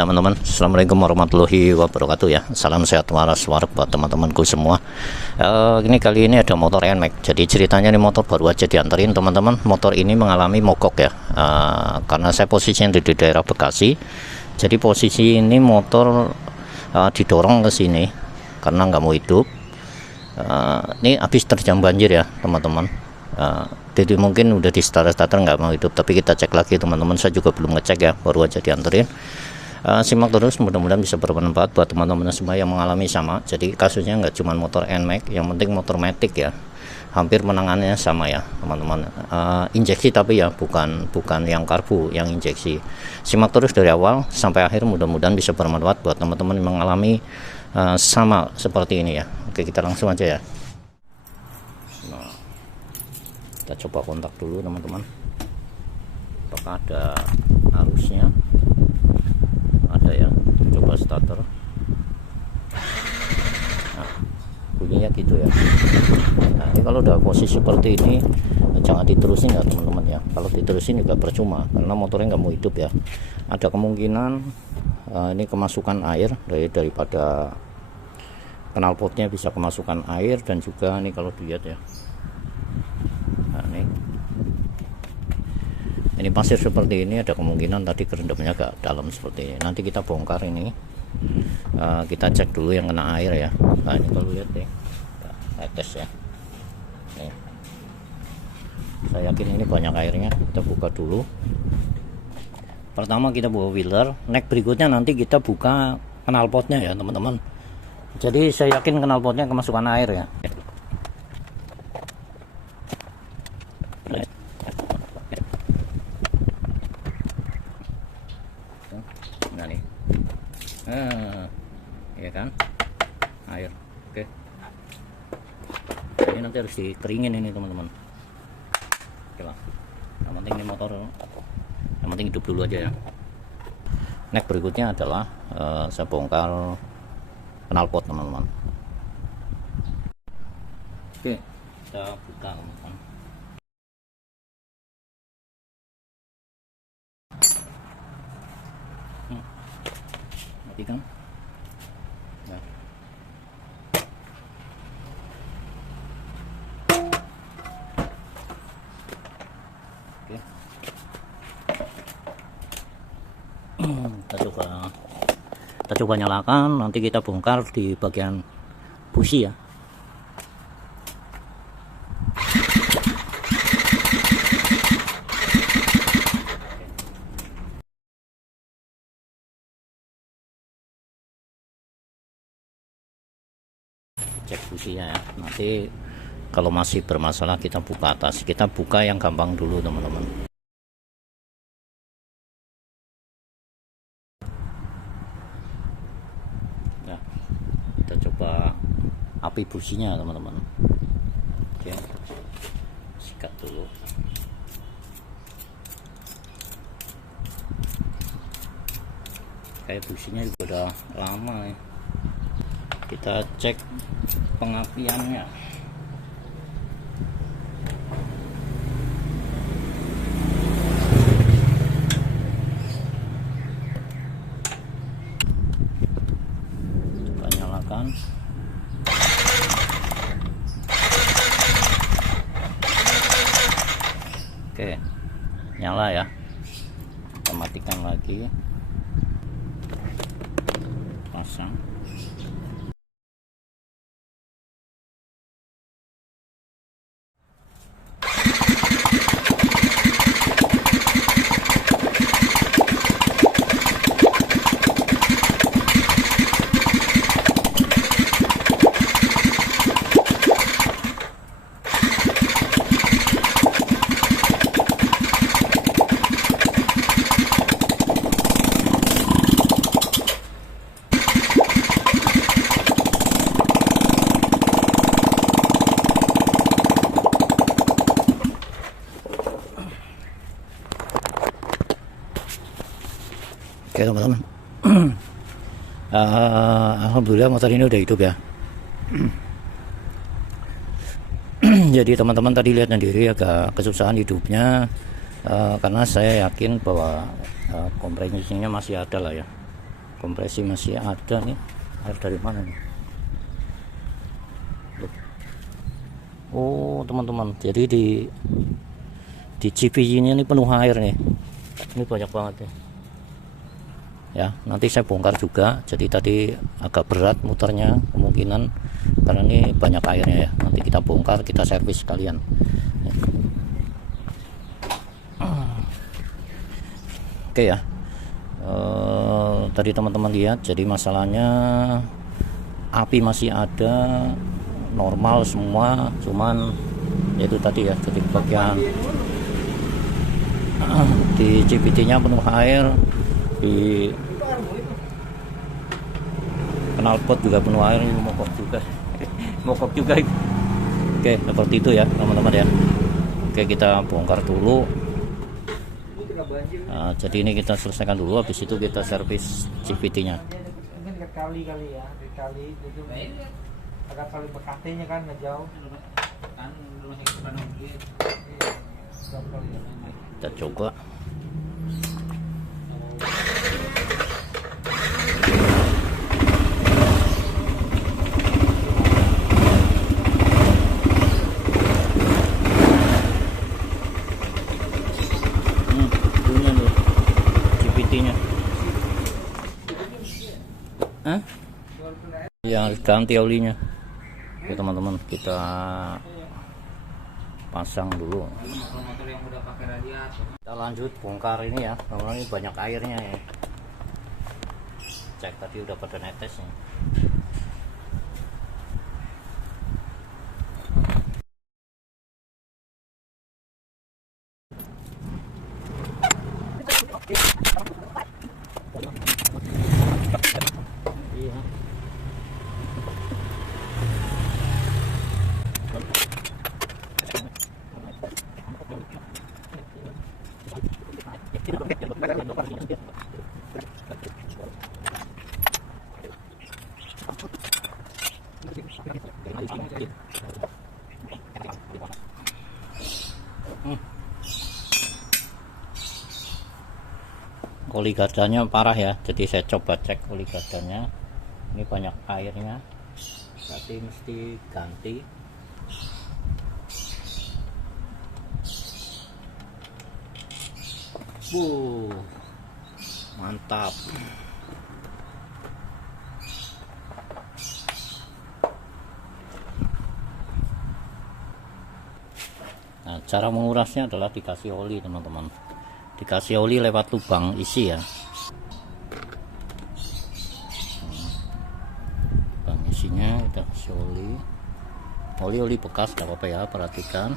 Ya teman-teman, assalamualaikum warahmatullahi wabarakatuh ya. Salam sehat waras buat teman-temanku semua. Kali ini ada motor NMAX. Jadi ceritanya ini motor baru aja diantarin teman-teman. Motor ini mengalami mogok ya, karena saya posisinya di daerah Bekasi. Jadi posisi ini motor didorong ke sini karena nggak mau hidup. Ini habis terjang banjir ya teman-teman. Jadi mungkin udah di starter nggak mau hidup, tapi kita cek lagi teman-teman. Saya juga belum ngecek ya, baru aja dianterin. Simak terus, mudah-mudahan bisa bermanfaat buat teman-teman semua yang mengalami sama. Jadi kasusnya nggak cuma motor NMAX, yang penting motor Matic ya, hampir penanganannya sama ya teman-teman. Injeksi tapi ya bukan yang karbu, yang injeksi. Simak terus dari awal sampai akhir, mudah-mudahan bisa bermanfaat buat teman-teman yang mengalami sama seperti ini ya. Oke, kita langsung aja ya. Nah, kita coba kontak dulu teman-teman, apakah ada arusnya. Ada ya, coba starter. Nah, bunyinya gitu ya. Nah, ini kalau udah posisi seperti ini jangan diterusin ya teman-teman ya. Kalau diterusin juga percuma karena motornya nggak mau hidup ya. Ada kemungkinan ini kemasukan air daripada knalpotnya bisa kemasukan air, dan juga ini kalau dilihat ya. Nah, ini pasir seperti ini, ada kemungkinan tadi kerendamnya agak dalam seperti ini. Nanti kita bongkar ini, kita cek dulu yang kena air ya. Nah, ini kalau lihat deh, kita tes ya. Nih, saya yakin ini banyak airnya. Kita buka dulu. Pertama kita buka wheeler, next berikutnya nanti kita buka knalpotnya ya teman-teman. Jadi saya yakin knalpotnya kemasukan air ya. Nah nih, ya kan, air. Oke, ini nanti harus dikeringin ini teman-teman. Oke lah, yang penting ini motor, yang penting hidup dulu aja ya. Next berikutnya adalah saya bongkar knalpot teman-teman. Oke, kita buka teman-teman. Kan ya. Oke, kita coba nyalakan, nanti kita bongkar di bagian busi ya. Cek businya ya. Nanti kalau masih bermasalah kita buka atas. Kita buka yang gampang dulu teman-teman. Nah, kita coba api businya teman-teman. Oke, sikat dulu. Kayak businya juga udah lama ya. Kita cek pengapiannya. Coba nyalakan. Oke, nyala ya. Kita matikan lagi. Pasang. Oke teman-teman, alhamdulillah motor ini udah hidup ya. Jadi teman-teman tadi lihat sendiri agak kesusahan hidupnya, karena saya yakin bahwa kompresinya masih ada lah ya. Kompresi masih ada nih. Air dari mana nih? Oh teman-teman, jadi di CPI ini penuh air nih. Ini banyak banget nih. Ya, nanti saya bongkar juga. Jadi tadi agak berat muternya kemungkinan karena ini banyak airnya ya. Nanti kita bongkar, kita servis sekalian. Oke ya. Tadi teman-teman lihat, jadi masalahnya api masih ada, normal semua, cuman itu tadi ya, jadi bagian di CVT nya penuh air, di knalpot juga penuh air, ini mogok juga mogok juga. Oke, seperti itu ya teman-teman ya. Oke, kita bongkar dulu. Nah, jadi ini kita selesaikan dulu, habis itu kita servis CVT nya. Kali ya, dikali itu agak kali bekatnya kan nggak jauh. Kita coba. Punya nih CVT-nya. Hah? Ya, ganti olinya. Oke teman-teman, kita pasang dulu. Kita lanjut bongkar ini ya, teman-teman. Ini banyak airnya ya. Cek tadi udah pada netes nih. Iya. Oli gardanya parah ya, jadi saya coba cek oli gardanya, ini banyak airnya, berarti mesti ganti. Mantap. Nah, cara mengurasnya adalah dikasih oli teman-teman, dikasih oli lewat lubang isi ya. Lubang isinya kita kasih oli bekas gak apa-apa ya, perhatikan.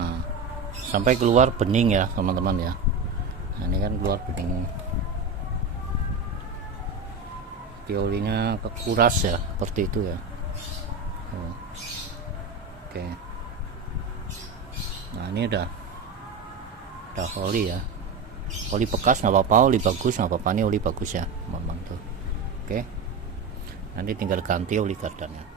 Nah, sampai keluar bening ya teman-teman ya. Nah, ini kan keluar bening, di olinya kekuras ya, seperti itu ya. Oke. Nah, ini udah oli ya, oli bekas nggak apa-apa, oli bagus nggak apa-apa, ini oli bagus ya memang tuh. Oke, nanti tinggal ganti oli gardannya.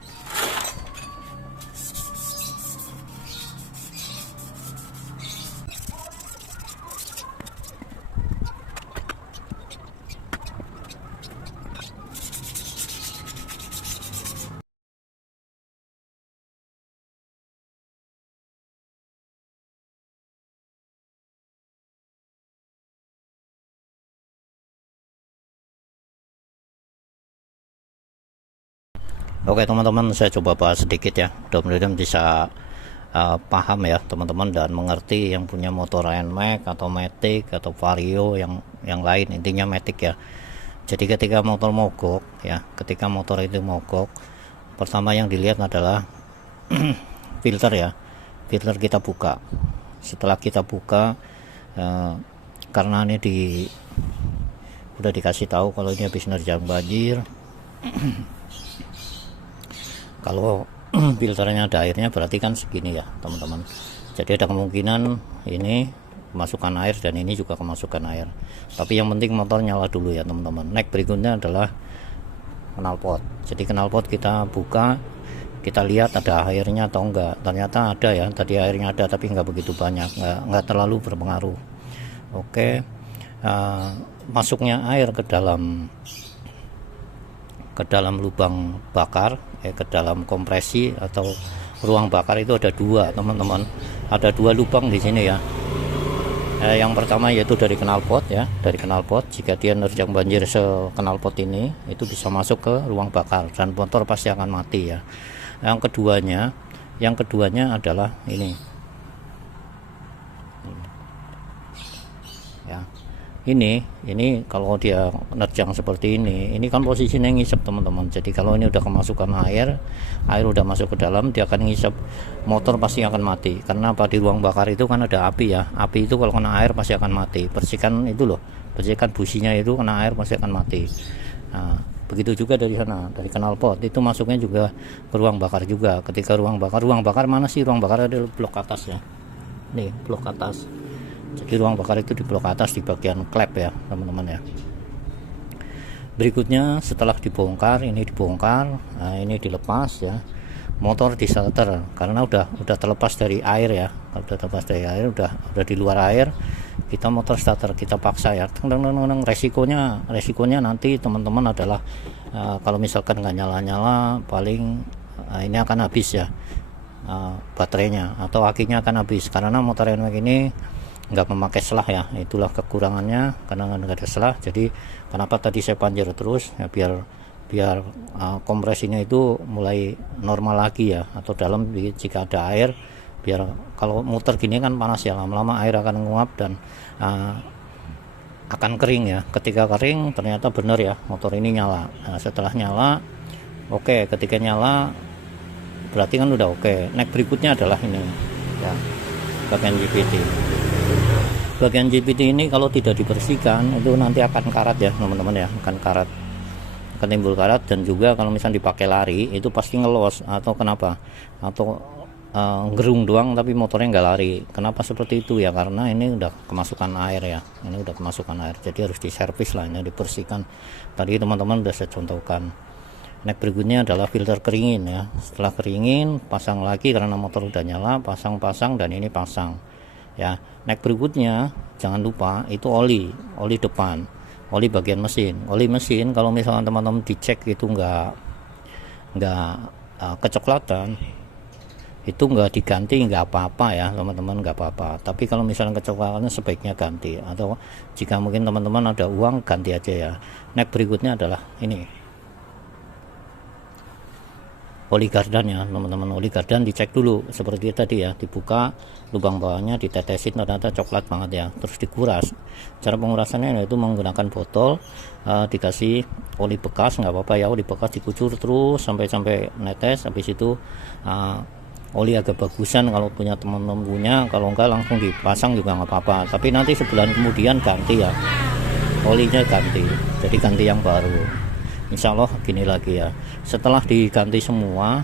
Oke teman-teman, saya coba bahas sedikit ya, mudah-mudahan bisa paham ya teman-teman dan mengerti yang punya motor NMAX atau Matic atau Vario yang lain, intinya Matic ya. Jadi ketika motor mogok ya, ketika motor itu mogok, pertama yang dilihat adalah filter ya, filter kita buka. Setelah kita buka, karena ini udah dikasih tahu kalau ini habis nerjang banjir. Kalau filternya ada airnya berarti kan segini ya teman-teman. Jadi ada kemungkinan ini kemasukan air dan ini juga kemasukan air. Tapi yang penting motor nyala dulu ya teman-teman. Next berikutnya adalah knalpot. Jadi knalpot kita buka, kita lihat ada airnya atau enggak. Ternyata ada ya, tadi airnya ada tapi enggak begitu banyak, enggak terlalu berpengaruh. Oke. masuknya air ke dalam lubang bakar, ke dalam kompresi atau ruang bakar itu ada dua, teman-teman. Ada dua lubang di sini ya. Yang pertama yaitu dari knalpot ya, dari knalpot. Jika dia nerjang banjir knalpot ini, itu bisa masuk ke ruang bakar dan motor pasti akan mati ya. Yang keduanya adalah ini. Ya. Ini kalau dia nerjang seperti ini kan posisinya ngisep, teman-teman. Jadi kalau ini udah kemasukan air udah masuk ke dalam, dia akan ngisep, motor pasti akan mati. Karena apa, di ruang bakar itu kan ada api ya. Api itu kalau kena air pasti akan mati. Percikan businya itu kena air pasti akan mati. Nah, begitu juga dari sana, dari knalpot itu masuknya juga ke ruang bakar juga. Ketika ruang bakar mana sih? Ruang bakar ada blok atas ya. Nih, blok atas. Jadi ruang bakar itu di blok atas di bagian klep ya, teman-teman ya. Berikutnya setelah dibongkar, ini dilepas ya. Motor di starter karena udah terlepas dari air ya. Udah terlepas dari air, udah di luar air. Kita motor starter, kita paksa ya. Resikonya nanti teman-teman adalah kalau misalkan nggak nyala-nyala, paling ini akan habis ya. Baterainya atau akinya akan habis karena motor NMAX ini nggak memakai selah ya. Itulah kekurangannya, karena nggak ada selah. Jadi kenapa tadi saya panjer terus ya, biar kompresinya itu mulai normal lagi ya, atau dalam jika ada air, biar kalau muter gini kan panas ya, lama-lama air akan menguap dan akan kering ya. Ketika kering ternyata benar ya, motor ini nyala. Nah, setelah nyala, oke, ketika nyala berarti kan udah oke. Next berikutnya adalah ini ya, bagian GPT ini kalau tidak dibersihkan itu nanti akan karat ya, teman-teman ya, akan timbul karat. Dan juga kalau misalnya dipakai lari itu pasti ngelos atau kenapa, atau gerung doang tapi motornya nggak lari. Kenapa seperti itu ya? Karena ini udah kemasukan air ya, jadi harus diservis lah, ini dibersihkan. Tadi teman-teman udah saya contohkan. Next berikutnya adalah filter keringin ya. Setelah keringin, pasang lagi karena motor udah nyala, pasang dan ini pasang ya. Next berikutnya jangan lupa itu oli depan, oli bagian mesin. Oli mesin kalau misalnya teman-teman dicek itu nggak kecoklatan, itu nggak diganti nggak apa-apa ya teman-teman, nggak apa-apa. Tapi kalau misalnya kecoklatan sebaiknya ganti, atau jika mungkin teman-teman ada uang ganti aja ya. Next berikutnya adalah ini oli gardan ya teman-teman. Oli gardan dicek dulu seperti tadi ya, dibuka lubang bawahnya, ditetesin, ternyata coklat banget ya, terus dikuras. Cara pengurasannya yaitu menggunakan botol, dikasih oli bekas, nggak apa-apa ya, oli bekas dikucur terus sampai netes. Habis itu oli agak bagusan kalau punya teman-teman punya, kalau enggak langsung dipasang juga nggak apa-apa. Tapi nanti sebulan kemudian ganti ya, olinya ganti, jadi ganti yang baru. Insya Allah gini lagi ya. Setelah diganti semua,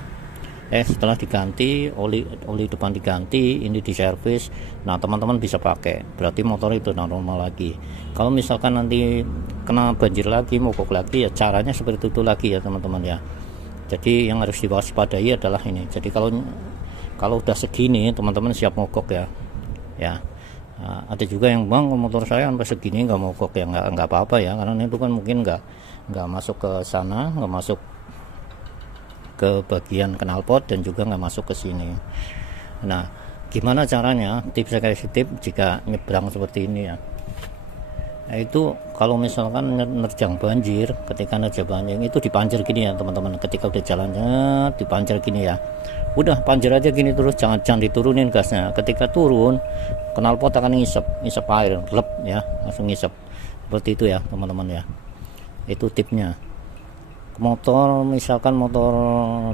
setelah diganti oli depan diganti, ini diservis. Nah teman-teman bisa pakai, berarti motor itu normal lagi. Kalau misalkan nanti kena banjir lagi, mogok lagi ya, caranya seperti itu lagi ya teman-teman ya. Jadi yang harus diwaspadai adalah ini. Jadi kalau udah segini teman-teman siap mogok ya. Ada juga yang bang motor saya sampai segini nggak mogok ya, nggak apa-apa ya, karena itu kan mungkin nggak masuk ke sana, nggak masuk ke bagian knalpot dan juga nggak masuk ke sini. Nah gimana caranya? Saya kasih tip jika nyebrang seperti ini ya. Itu kalau misalkan nerjang banjir, ketika nerjang banjir itu dipanjer gini ya teman-teman. Ketika udah jalannya dipanjer gini ya, udah panjer aja gini terus, jangan diturunin gasnya. Ketika turun knalpot akan ngisep air, lep ya, langsung ngisep seperti itu ya teman-teman ya. Itu tipnya. Motor misalkan motor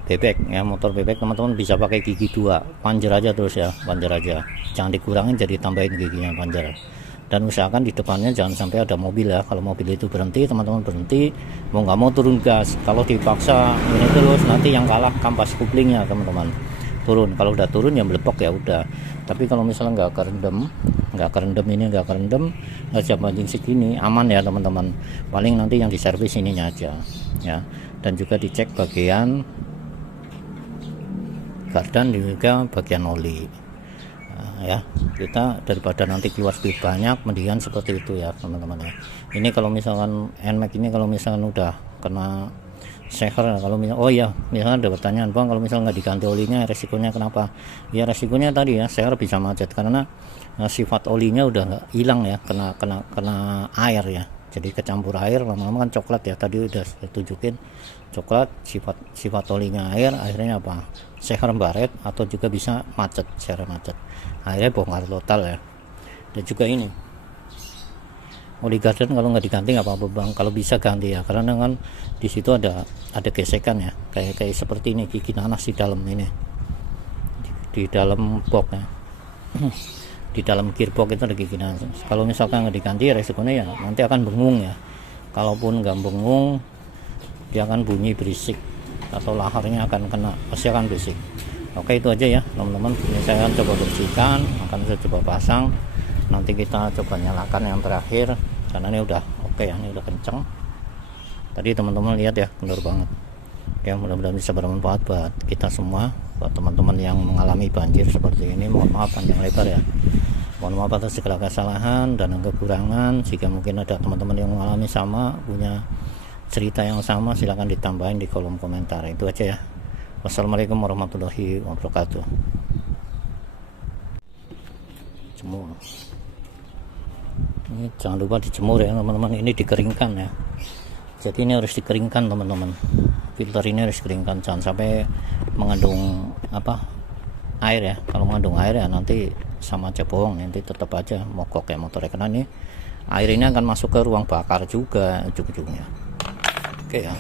bebek teman-teman bisa pakai gigi 2, panjer aja terus ya, panjer aja, jangan dikurangin, jadi tambahin giginya, panjer. Dan usahakan di depannya jangan sampai ada mobil ya. Kalau mobil itu berhenti, teman-teman berhenti, mau nggak mau turun gas. Kalau dipaksa ini terus, nanti yang kalah kampas kuplingnya teman-teman. Turun, kalau udah turun ya melepok ya udah. Tapi kalau misalnya nggak kerendam, aja banjir segini aman ya teman-teman. Paling nanti yang diservis ininya aja ya. Dan juga dicek bagian gardan, juga bagian oli. Nah, ya kita daripada nanti keluar speed banyak, mendingan seperti itu ya teman-teman ya. Ini kalau misalkan NMAX ini kalau misalkan udah kena seher, kalau misal, oh ya misalnya ada pertanyaan, Bang, kalau misalnya nggak diganti olinya resikonya kenapa? Ya resikonya tadi ya, seher bisa macet karena sifat olinya udah nggak hilang ya, kena air ya, jadi kecampur air, lama-lama kan coklat ya, tadi udah saya tunjukin coklat, sifat olinya air, akhirnya apa, seher baret atau juga bisa macet, seher macet, akhirnya bongkar total ya. Dan juga ini oli garden kalau nggak diganti nggak apa-apa Bang, kalau bisa ganti ya, karena kan di situ ada gesekan ya, kayak seperti ini gigi nanas di dalam ini, di dalam box ya. Di dalam gearbox itu ada gigi nanas. Kalau misalkan nggak diganti resikonya ya nanti akan bengung ya, kalaupun nggak bengung dia akan bunyi berisik atau laharnya akan kena, pasti akan berisik. Oke, itu aja ya teman-teman, ini saya akan coba bersihkan, akan saya coba pasang, nanti kita coba nyalakan yang terakhir karena ini udah oke ya, ini udah kenceng tadi teman-teman lihat ya, bener banget ya. Mudah-mudahan bisa bermanfaat buat kita semua, buat teman-teman yang mengalami banjir seperti ini. Mohon maaf panjang lebar ya, mohon maaf atas segala kesalahan dan kekurangan. Jika mungkin ada teman-teman yang mengalami sama, punya cerita yang sama, silahkan ditambahin di kolom komentar. Itu aja ya, wassalamualaikum warahmatullahi wabarakatuh. Jemur ini jangan lupa dijemur ya teman-teman, ini dikeringkan ya, jadi ini harus dikeringkan teman-teman, filter ini harus dikeringkan, jangan sampai mengandung air ya. Kalau mengandung air ya nanti sama aja bohong, nanti tetap aja mogok ya motornya, karena ini air ini akan masuk ke ruang bakar juga ujung-ujungnya. Oke ya.